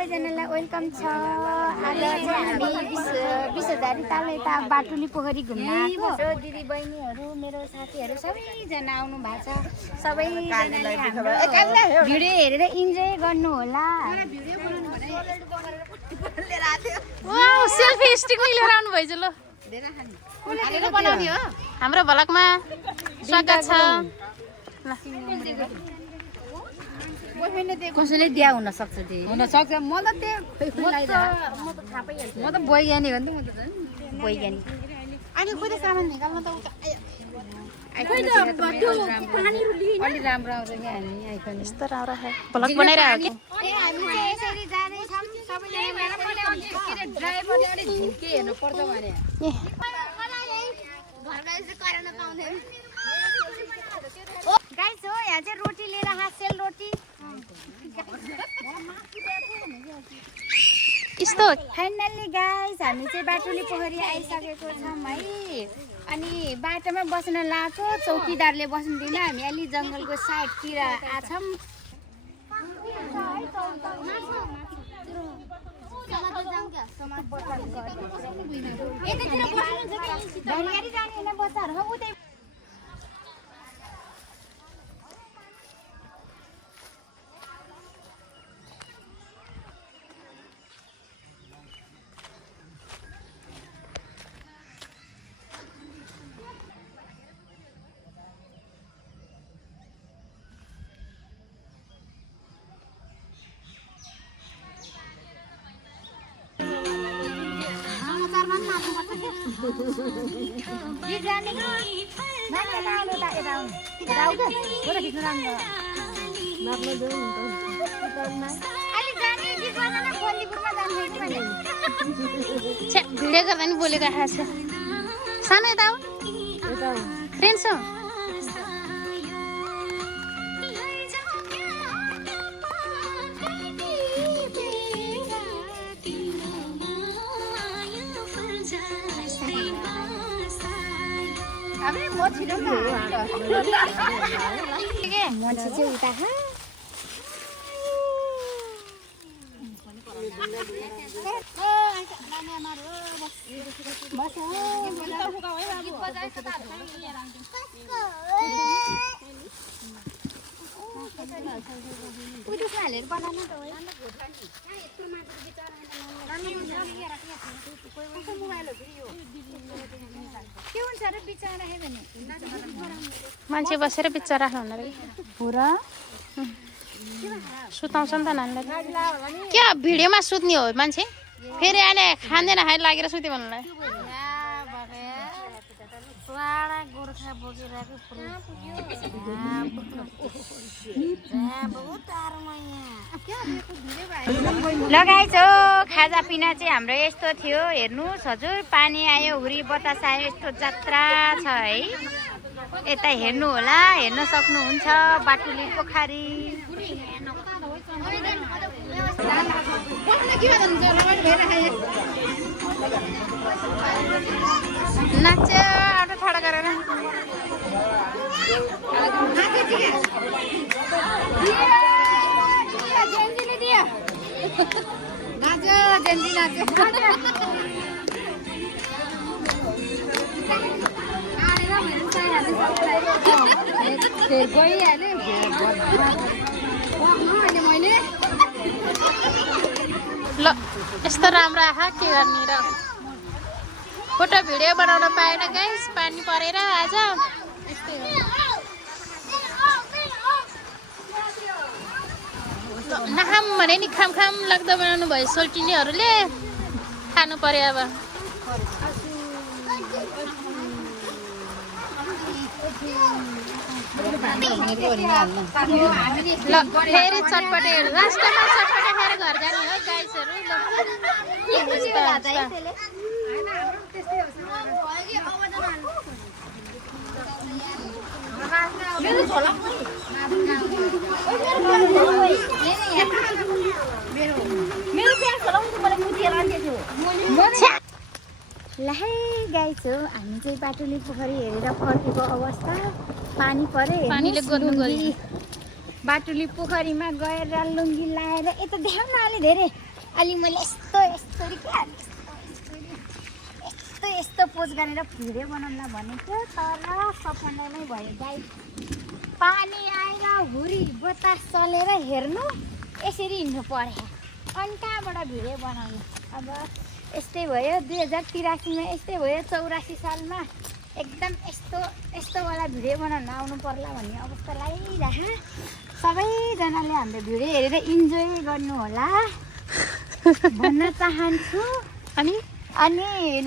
सबैजनालाई वेलकम छ। आज चाहिँ हामी विश्वधारी ताल यता बाटुली पोखरी घुम्न आएको र दिदी बहिनीहरू मेरो साथीहरू सबैजना आउनु भएको छ। सबैजनाले हाम्रो भिडियो हेरेर इन्जोय गर्नु होला। वाउ सेल्फी स्टिक नि लिएर आउनु भएछ ल बनाउने हो हाम्रो भलकमा स्वागत छ। कसैले दिया हुन सक्छ म त वैज्ञानिक हो नि त म त वैज्ञानिक अनि खोइ सामान निकाल्न त अलि राम्रो आउँछ कि हामी आइकन यस्तो राम्रो है भलक बनाइरहेको कि हामी चाहिँ यसरी जाँदैछौँ सबैजना ड्राइभरले अलि झुल्के हेर्नु पर्छ भने गाइस हो यहाँ चाहिँ रोटी लिएर सेल रोटी यस्तो फाइनल्ली गाइस हामी चाहिँ बाटुली पोखरी आइसकेको छौँ है। अनि बाटोमा बस्न लाएको चौकीदारले बस्नु दिएन। हामी अलि जङ्गलको साइडतिर आछौँ। भिडियो गर्दा नि बोलिरहेको छ सानो यता हो फ्रेन्ड्स हो मान्छे चाहिँ उता हालेर बनाउनु त के हुन्छ र बिचरा राख्यो भने मान्छे बसेर बिचरा राख्नु हुँदो रहेछ पुरा सुताउँछ नि त नानीलाई क्या भिडियोमा सुत्ने हो मान्छे फेरि अहिले खाँदैन खाएर लागेर सुत्यो भन्नुलाई गोर्खा बोकिरहेको लगाइछ। खाजापिना चाहिँ हाम्रो यस्तो थियो हेर्नुहोस् हजुर। पानी आयो हुरी बतास आयो यस्तो जात्रा छ है। यता हेर्नु होला हेर्न सक्नुहुन्छ बाटुली पोखरी। नाच्यो आउट ठाडो गरेर ल यस्तो राम्रो आँखा के गर्ने र फोटो भिडियो बनाउन पाएन गाइस पानी परेर आज यस्तै हो नखाम भने नि खाम खाम लाग्दो बनाउनु भयो सोल्टिनीहरूले खानु पर्यो अब ल फेरि चटपटे लास्टमा चटपटे खाएर घर जाने हो गाइसहरू लहै गाइस हो हामी चाहिँ बाटुली पोखरी हेरेर फर्केको अवस्था। पानी परे पानीले गोद्नु गयो। बाटुली पोखरीमा गएर लुङ्गी लाएर यता देखाउन अलि धेरै अलि मैले यस्तो पोज गरेर भिडियो बनाउन भनेको तर सपना नै भयो गाइस। पानी आएर हुरी बतास चलेर हेर्नु यसरी हिँड्नु पर्यो अनि कहाँबाट भिडियो बनाउनु। अब यस्तै भयो 2083 मा, यस्तै भयो 84 सालमा एकदम यस्तोवाला भिडियो बनाउन आउनु पर्ला भन्ने अवस्था लागिरहेको। सबैजनाले हाम्रो भिडियो हेरेर इन्जोय गर्नु होला भन्न चाहन्छु। अनि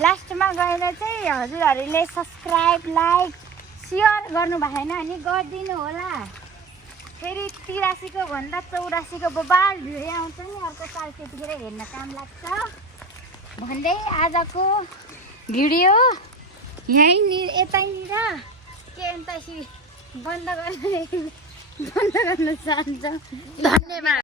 लास्टमा गएर चाहिँ हजुरहरूले सब्सक्राइब, लाइक, सेयर गर्नु भएन अनि गरिदिनु होला। फेरि 83 को भन्दा 84 को बबाल भिडियो आउँछ नि अर्को साल, त्यतिखेर हेर्न काम लाग्छ भन्दै आजको भिडियो यतैनिर के अन्त बन्द गर्न चाहन्छ। धन्यवाद।